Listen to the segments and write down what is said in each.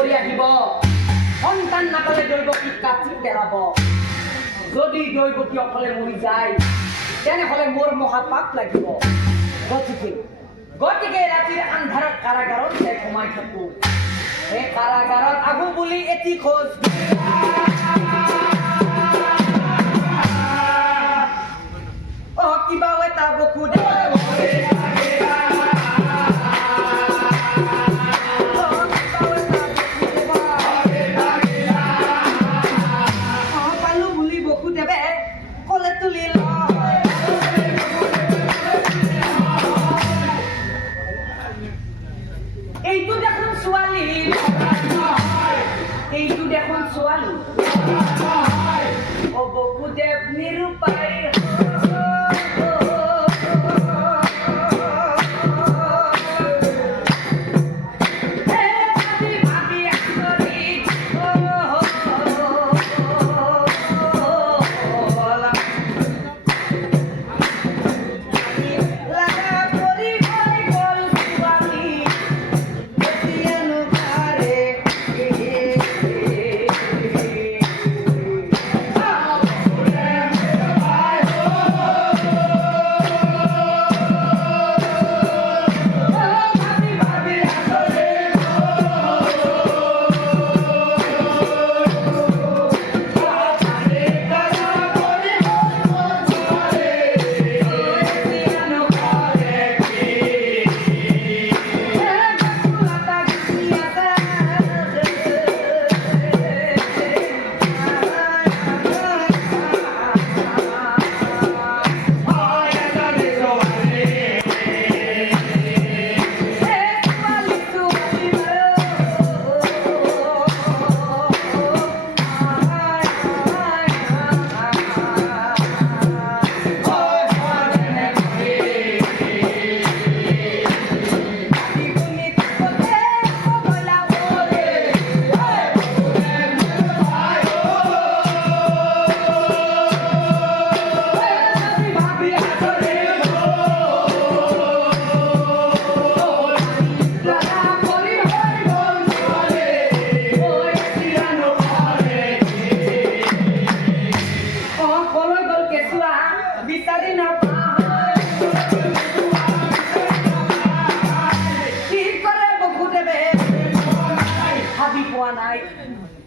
লগৰী আহিব সন্তান নাপালে দৈৱকীক কাটি পেলাব যদি দৈৱকী অকলে মৰি যায় তেনেহ'লে মোৰ মহাপাপ লাগিব গতিকে ৰাতিৰ আন্ধাৰত কাৰাগাৰত সোমাই থাকো সেই কাৰাগাৰত আহো বুলি এটি খোজ কিবা এটা বকু পালো বুলি বকু দেৱে কলে তুলি এইটো দেখোন ছোৱালী অ বকুদেৱ নিৰূপায়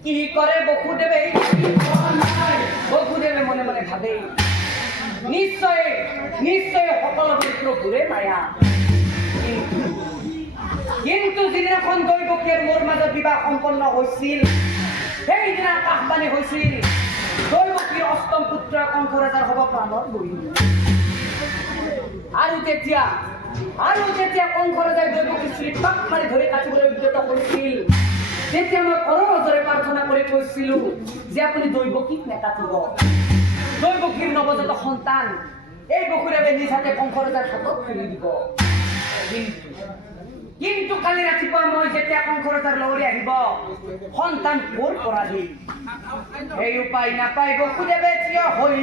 কি কৰে বকুদেৱে মনে মনে ভাবে নিশ্চয় সকলোবোৰ প্ৰভুৰে মায়া কিন্তু যিদিনাখন দৈৱকীৰ মোৰ মাজত বিবাহ সম্পন্ন হৈছিল সেইদিনা আকাশবাণী হৈছিল দৈৱকীৰ অষ্টম পুত্ৰ কংস ৰজাৰ হ'ব প্ৰাণৰ বলি আৰু তেতিয়া কংস ৰজাই দৈৱকীৰ চুলিত পাক মাৰি ধৰি কাটিবলৈ উদ্যত হৈছিল তেতিয়া মই কৰজৰে প্ৰাৰ্থনা কৰি কৈছিলো যে আপুনি দৈৱকীক নেকাটিব দৈৱকীৰ নৱজাত সন্তান এই বকুদেৱে নিজ হাতে কংস ৰজাৰ হাতত তুলি দিব কিন্তু কালি ৰাতিপুৱা মই যেতিয়া কংস ৰজাৰ লগৰী আহিব সন্তান ক'ৰ পৰা দিম এই উপায় নাপাই বকুদেৱে থিয় হৈ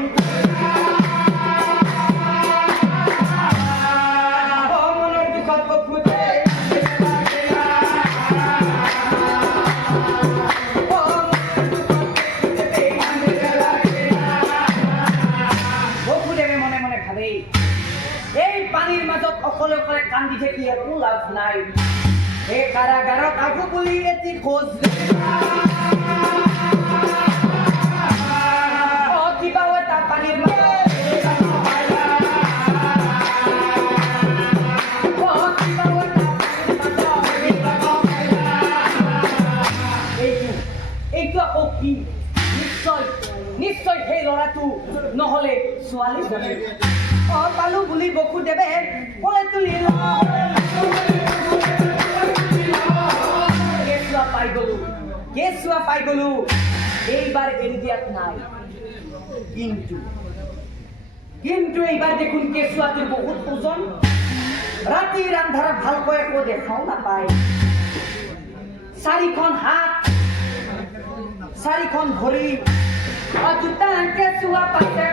মনৰ দুখত বকুদেৱে পানীৰ মাজত অকলে অকলে কান্দি থাকি একো লাভ নাই এই কাৰাগাৰত আহো বুলি এটি খোজ কিবা এটা পানীৰ এইটো আকৌ কি নিশ্চয় সেই ল'ৰাটো নহলে ছোৱালী পালো বুলি বকুদেৱে কলে তুলি কেঁচুৱা পাই গলো এইবাৰ এৰি দিয়াত নাই কিন্তু এইবাৰ দেখোন কেঁচুৱাটোৰ বহুত ওজন ৰাতিৰ আন্ধাৰত ভালকৈ একো দেখাও নাপায় চাৰিখন হাত চাৰিখন ভৰি দুটা কেঁচুৱা পাইছে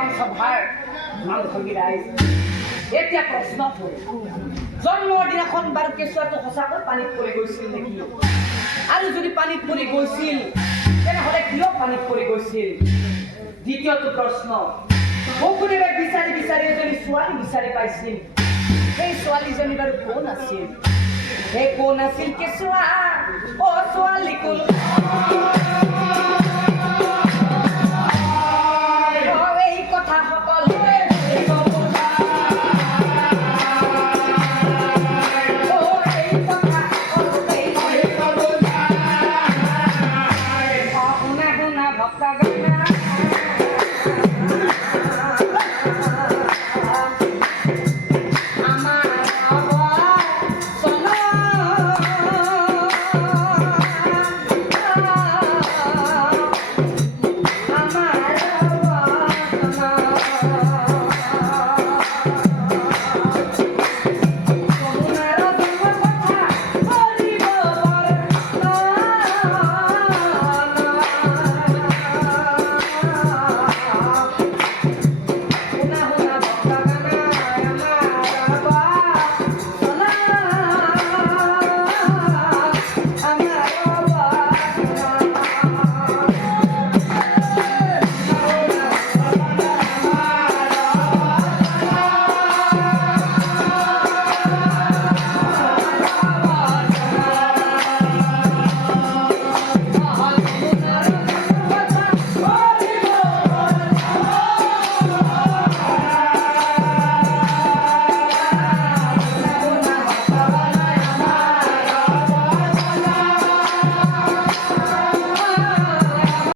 দেৱান সভাৰ মাংসগী ৰাইজ এতিয়া প্ৰশ্ন হ'ল জন্মৰ দিনাখন বাৰু কেঁচুৱাটো সঁচাকৈ পানীত পৰি গৈছিল নেকি আৰু যদি পানীত পৰি গৈছিল তেনেহ'লে কিয় পানীত পৰি গৈছিল দ্বিতীয়টো প্ৰশ্ন বকুলেৰে বিচাৰি বিচাৰি এজনী ছোৱালী বিচাৰি পাইছিল সেই ছোৱালীজনী বাৰু কোন আছিল সেই কোন আছিল কেঁচুৱা অ ছোৱালী কোন